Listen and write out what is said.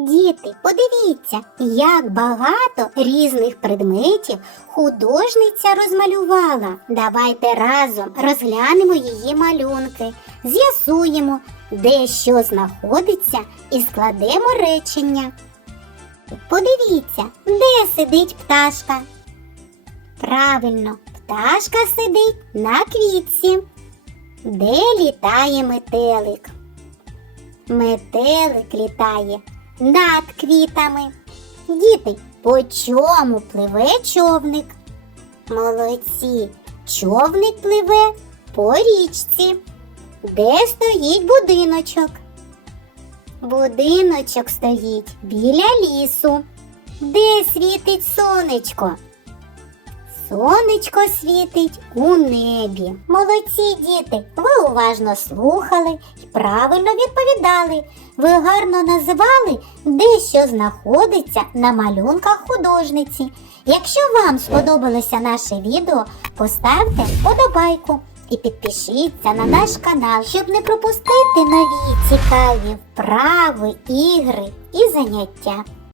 Діти, подивіться, як багато різних предметів художниця розмалювала. Давайте разом розглянемо її малюнки, з'ясуємо, де що знаходиться, і складемо речення. Подивіться, де сидить пташка. Правильно, пташка сидить на квітці. Де літає метелик? Метелик літає над квітами. Діти, по чому пливе човник? Молодці, човник пливе по річці. Де стоїть будиночок? Будиночок стоїть біля лісу. Де світить сонечко? Сонечко світить у небі. Молодці діти, ви уважно слухали і правильно відповідали. Ви гарно називали, де що знаходиться на малюнках художниці. Якщо вам сподобалося наше відео, поставте вподобайку і підпишіться на наш канал, щоб не пропустити нові цікаві вправи, ігри і заняття.